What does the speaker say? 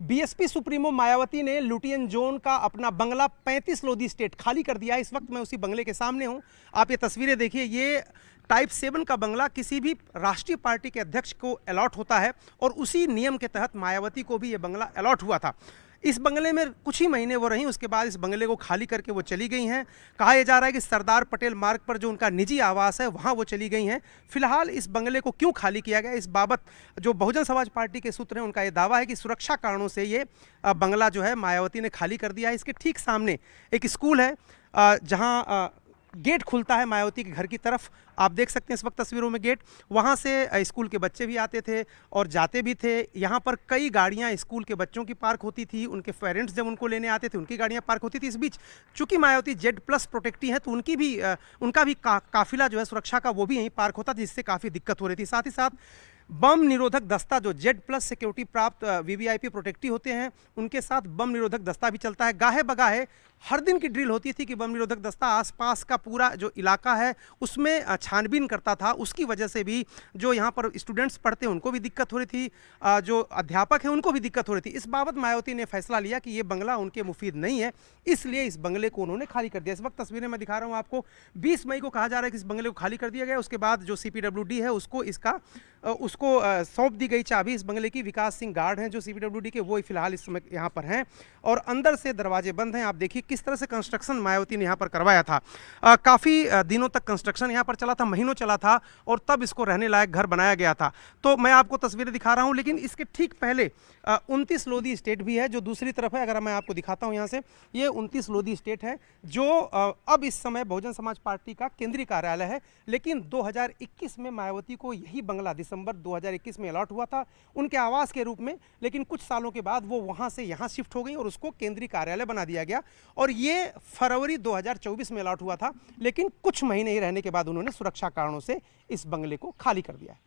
BSP supremo Mayawati ने Lutyens zone का अपना बंगला 35 लोधी स्टेट खाली कर दिया है। इस वक्त मैं उसी बंगले के सामने हूं। आप ये तस्वीरें देखिए। ये टाइप 7 का बंगला किसी भी राष्ट्रीय पार्टी के अध्यक्ष को अलॉट होता है और उसी नियम के तहत मायावती को भी ये बंगला अलॉट हुआ था। इस बंगले में कुछ ही महीने वो रहीं, उसके बाद इस बंगले को खाली करके वो चली गई हैं। कहा यह जा रहा है कि सरदार पटेल मार्ग पर जो उनका निजी आवास है वहां वो चली गई हैं। फिलहाल इस बंगले को क्यों खाली किया गया, इस बाबत जो बहुजन समाज पार्टी के सूत्र हैं उनका यह दावा है कि सुरक्षा कारणों से ये बंगला जो है मायावती ने खाली कर दिया है। इसके ठीक सामने एक स्कूल है जहां गेट खुलता है मायावती के घर की तरफ। आप देख सकते हैं इस वक्त तस्वीरों में गेट। वहां से स्कूल के बच्चे भी आते थे और जाते भी थे। यहां पर कई गाड़ियां स्कूल के बच्चों की पार्क होती थी, उनके पेरेंट्स जब उनको लेने आते थे उनकी गाड़ियां पार्क होती थी। इस बीच चूंकि मायावती Z+ प्रोटेक्टी है तो उनका भी काफिला जो है सुरक्षा का वो भी यहीं पार्क होता था, जिससे काफ़ी दिक्कत हो रही थी। साथ ही साथ बम निरोधक दस्ता जो Z+ सिक्योरिटी प्राप्त VVIP प्रोटेक्टी होते हैं उनके साथ बम निरोधक दस्ता भी चलता है। गाहे बगाहे हर दिन की ड्रिल होती थी कि बम निरोधक दस्ता आसपास का पूरा जो इलाका है उसमें छानबीन करता था। उसकी वजह से भी जो यहाँ पर स्टूडेंट्स पढ़ते हैं उनको भी दिक्कत हो रही थी, जो अध्यापक हैं उनको भी दिक्कत हो रही थी। इस बाबत मायावती ने फैसला लिया कि ये बंगला उनके मुफीद नहीं है, इसलिए इस बंगले को उन्होंने खाली कर दिया। इस वक्त तस्वीरें मैं दिखा रहा हूँ आपको। 20 मई को कहा जा रहा है कि इस बंगले को खाली कर दिया गया। उसके बाद जो CPWD है उसको सौंप दी गई चाबी इस बंगले की। विकास सिंह गार्ड हैं जो CPWD के, वो फिलहाल इस समय यहाँ पर हैं और अंदर से दरवाजे बंद हैं। आप देखिए किस तरह से कंस्ट्रक्शन मायावती ने यहाँ पर करवाया था। काफ़ी दिनों तक कंस्ट्रक्शन यहाँ पर चला था, महीनों चला था और तब इसको रहने लायक घर बनाया गया था। तो मैं आपको तस्वीरें दिखा रहा हूँ, लेकिन इसके ठीक पहले 29 लोधी स्टेट भी है जो दूसरी तरफ है। अगर मैं आपको दिखाता हूँ यहाँ से, ये 29 लोधी स्टेट है जो अब इस समय बहुजन समाज पार्टी का केंद्रीय कार्यालय है। लेकिन 2021 में मायावती को यही बंगला दिसंबर 2021 में अलॉट हुआ था उनके आवास के रूप में, लेकिन कुछ सालों के बाद वो वहाँ से यहाँ शिफ्ट हो गई और उसको केंद्रीय कार्यालय बना दिया गया और ये फरवरी 2024 में अलॉट हुआ था। लेकिन कुछ महीने ही रहने के बाद उन्होंने सुरक्षा कारणों से इस बंगले को खाली कर दिया है।